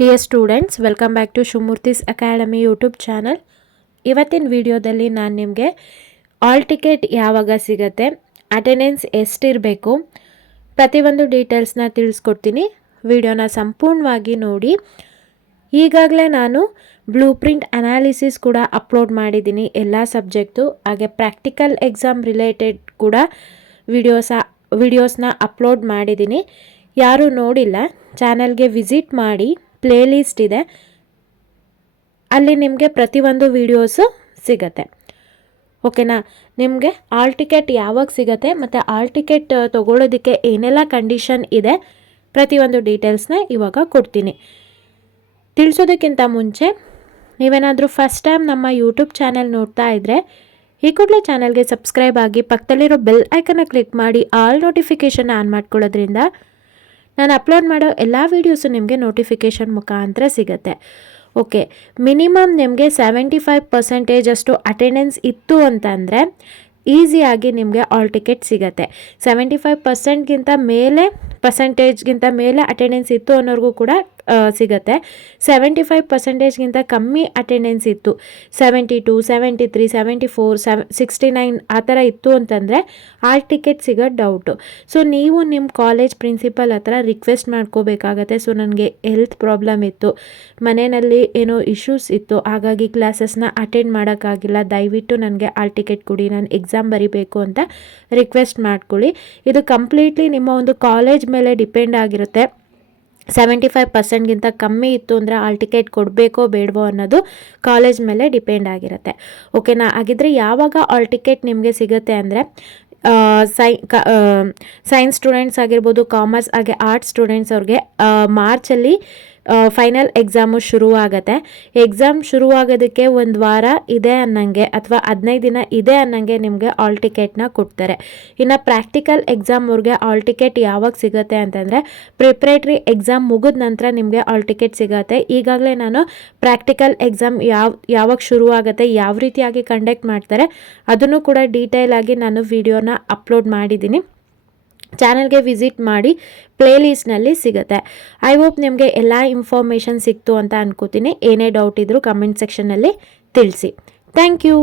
Dear students, welcome back to Shivamurthy's academy YouTube channel. ಇವತ್ತಿನ ವಿಡಿಯೋದಲ್ಲಿ ನಾನು ನಿಮಗೆ ಆಲ್ ಟಿಕೆಟ್ ಯಾವಾಗ ಸಿಗುತ್ತೆ, ಅಟೆಂಡೆನ್ಸ್ ಎಷ್ಟಿರಬೇಕು, ಪ್ರತಿಯೊಂದು ಡೀಟೇಲ್ಸ್ನ ತಿಳಿಸ್ಕೊಡ್ತೀನಿ. ವಿಡಿಯೋನ ಸಂಪೂರ್ಣವಾಗಿ ನೋಡಿ. ಈಗಾಗಲೇ ನಾನು ಬ್ಲೂ ಪ್ರಿಂಟ್ ಅನಾಲಿಸಿಸ್ ಕೂಡ ಅಪ್ಲೋಡ್ ಮಾಡಿದ್ದೀನಿ ಎಲ್ಲ ಸಬ್ಜೆಕ್ಟು. ಹಾಗೆ ಪ್ರಾಕ್ಟಿಕಲ್ ಎಕ್ಸಾಮ್ ರಿಲೇಟೆಡ್ ಕೂಡ ವಿಡಿಯೋಸ್ನ ಅಪ್ಲೋಡ್ ಮಾಡಿದ್ದೀನಿ. ಯಾರು ನೋಡಿಲ್ಲ ಚಾನಲ್ಗೆ ವಿಸಿಟ್ ಮಾಡಿ, ಪ್ಲೇ ಲಿಸ್ಟ್ ಇದೆ, ಅಲ್ಲಿ ನಿಮಗೆ ಪ್ರತಿಯೊಂದು ವಿಡಿಯೋಸು ಸಿಗತ್ತೆ. ಓಕೆನಾ? ನಿಮಗೆ ಆಲ್ ಟಿಕೆಟ್ ಯಾವಾಗ ಸಿಗತ್ತೆ ಮತ್ತು ಆಲ್ ಟಿಕೆಟ್ ತೊಗೊಳ್ಳೋದಕ್ಕೆ ಏನೆಲ್ಲ ಕಂಡೀಷನ್ ಇದೆ, ಪ್ರತಿಯೊಂದು ಡೀಟೇಲ್ಸ್ನ ಇವಾಗ ಕೊಡ್ತೀನಿ. ತಿಳಿಸೋದಕ್ಕಿಂತ ಮುಂಚೆ ನೀವೇನಾದರೂ ಫಸ್ಟ್ ಟೈಮ್ ನಮ್ಮ ಯೂಟ್ಯೂಬ್ ಚಾನಲ್ ನೋಡ್ತಾ ಇದ್ದರೆ ಈ ಕೂಡಲೇ ಚಾನಲ್ಗೆ ಸಬ್ಸ್ಕ್ರೈಬ್ ಆಗಿ ಪಕ್ಕದಲ್ಲಿರೋ ಬೆಲ್ ಐಕನ್ನ ಕ್ಲಿಕ್ ಮಾಡಿ ಆಲ್ ನೋಟಿಫಿಕೇಷನ್ ಆನ್ ಮಾಡ್ಕೊಳ್ಳೋದ್ರಿಂದ ನಾನು ಅಪ್ಲೋಡ್ ಮಾಡೋ ಎಲ್ಲ ವೀಡಿಯೋಸು ನಿಮಗೆ ನೋಟಿಫಿಕೇಷನ್ ಮುಖಾಂತರ ಸಿಗುತ್ತೆ. ಓಕೆ, ಮಿನಿಮಮ್ ನಿಮಗೆ 75% ಅಷ್ಟು ಅಟೆಂಡೆನ್ಸ್ ಇತ್ತು ಅಂತಂದರೆ ಈಸಿಯಾಗಿ ನಿಮಗೆ ಆಲ್ ಟಿಕೆಟ್ ಸಿಗುತ್ತೆ. 75%ಗಿಂತ ಮೇಲೆ ಅಟೆಂಡೆನ್ಸ್ ಇತ್ತು ಅನ್ನೋರಿಗೂ ಕೂಡ ಸಿಗುತ್ತೆ. 75%ಗಿಂತ ಕಮ್ಮಿ ಅಟೆಂಡೆನ್ಸ್ ಇತ್ತು, 72, 73, 74, 69 ಆ ಥರ ಇತ್ತು ಅಂತಂದರೆ ಆಲ್ ಟಿಕೆಟ್ ಸಿಗೋದು ಡೌಟು. ಸೊ ನೀವು ನಿಮ್ಮ ಕಾಲೇಜ್ ಪ್ರಿನ್ಸಿಪಲ್ ಹತ್ರ ರಿಕ್ವೆಸ್ಟ್ ಮಾಡ್ಕೋಬೇಕಾಗತ್ತೆ. ಸೊ ನನಗೆ ಹೆಲ್ತ್ ಪ್ರಾಬ್ಲಮ್ ಇತ್ತು, ಮನೆಯಲ್ಲಿ ಏನೋ ಇಶ್ಯೂಸ್ ಇತ್ತು, ಹಾಗಾಗಿ ಕ್ಲಾಸಸ್ನ ಅಟೆಂಡ್ ಮಾಡೋಕ್ಕಾಗಿಲ್ಲ, ದಯವಿಟ್ಟು ನನಗೆ ಆಲ್ ಟಿಕೆಟ್ ಕೊಡಿ, ನಾನು ಎಕ್ಸಾಮ್ ಬರೀಬೇಕು ಅಂತ ರಿಕ್ವೆಸ್ಟ್ ಮಾಡ್ಕೊಳ್ಳಿ. ಇದು ಕಂಪ್ಲೀಟ್ಲಿ ನಿಮ್ಮ ಒಂದು ಕಾಲೇಜ್ ಮೇಲೆ ಡಿಪೆಂಡ್ ಆಗಿರುತ್ತೆ. 75%ಗಿಂತ ಕಮ್ಮಿ ಇತ್ತು ಅಂದರೆ ಆಲ್ ಟಿಕೆಟ್ ಕೊಡಬೇಕೋ ಬೇಡವೋ ಅನ್ನೋದು ಕಾಲೇಜ್ ಮೇಲೆ ಡಿಪೆಂಡ್ ಆಗಿರುತ್ತೆ. ಓಕೆನಾ? ಹಾಗಿದ್ರೆ ಯಾವಾಗ ಆಲ್ ಟಿಕೆಟ್ ನಿಮಗೆ ಸಿಗುತ್ತೆ ಅಂದರೆ ಸೈನ್ಸ್ ಸ್ಟೂಡೆಂಟ್ಸ್ ಆಗಿರ್ಬೋದು, ಕಾಮರ್ಸ್ ಹಾಗೆ ಆರ್ಟ್ಸ್ ಸ್ಟೂಡೆಂಟ್ಸ್ ಅವ್ರಿಗೆ ಮಾರ್ಚಲ್ಲಿ ಫೈನಲ್ ಎಕ್ಸಾಮು ಶುರುವಾಗತ್ತೆ. ಎಕ್ಸಾಮ್ ಶುರುವಾಗೋದಕ್ಕೆ ಒಂದು ವಾರ ಇದೆ ಅನ್ನಂಗೆ ಅಥವಾ 15 ದಿನ ಇದೆ ಅನ್ನಂಗೆ ನಿಮಗೆ ಆಲ್ ಟಿಕೆಟ್ನ ಕೊಡ್ತಾರೆ. ಇನ್ನು ಪ್ರಾಕ್ಟಿಕಲ್ ಎಕ್ಸಾಮ್ ಅವ್ರಿಗೆ ಆಲ್ ಟಿಕೆಟ್ ಯಾವಾಗ ಸಿಗುತ್ತೆ ಅಂತಂದರೆ ಪ್ರಿಪ್ರೇಟ್ರಿ ಎಕ್ಸಾಮ್ ಮುಗಿದ ನಂತರ ನಿಮಗೆ ಆಲ್ ಟಿಕೆಟ್ ಸಿಗುತ್ತೆ. ಈಗಾಗಲೇ ನಾನು ಪ್ರಾಕ್ಟಿಕಲ್ ಎಕ್ಸಾಮ್ ಯಾವಾಗ ಶುರುವಾಗುತ್ತೆ, ಯಾವ ರೀತಿಯಾಗಿ ಕಂಡಕ್ಟ್ ಮಾಡ್ತಾರೆ ಅದನ್ನು ಕೂಡ ಡೀಟೇಲ್ ಆಗಿ ನಾನು ವಿಡಿಯೋನ ಅಪ್ಲೋಡ್ ಮಾಡಿದ್ದೀನಿ. ಚಾನಲ್ಗೆ ವಿಸಿಟ್ ಮಾಡಿ, ಪ್ಲೇ ಲಿಸ್ಟ್ನಲ್ಲಿ ಸಿಗುತ್ತೆ. ಐ ಹೋಪ್ ನಿಮಗೆ ಎಲ್ಲ ಇನ್ಫಾರ್ಮೇಷನ್ ಸಿಕ್ತು ಅಂತ ಅನ್ಕೋತೀನಿ. ಏನೇ ಡೌಟ್ ಇದ್ದರೂ ಕಮೆಂಟ್ ಸೆಕ್ಷನಲ್ಲಿ ತಿಳಿಸಿ. Thank you.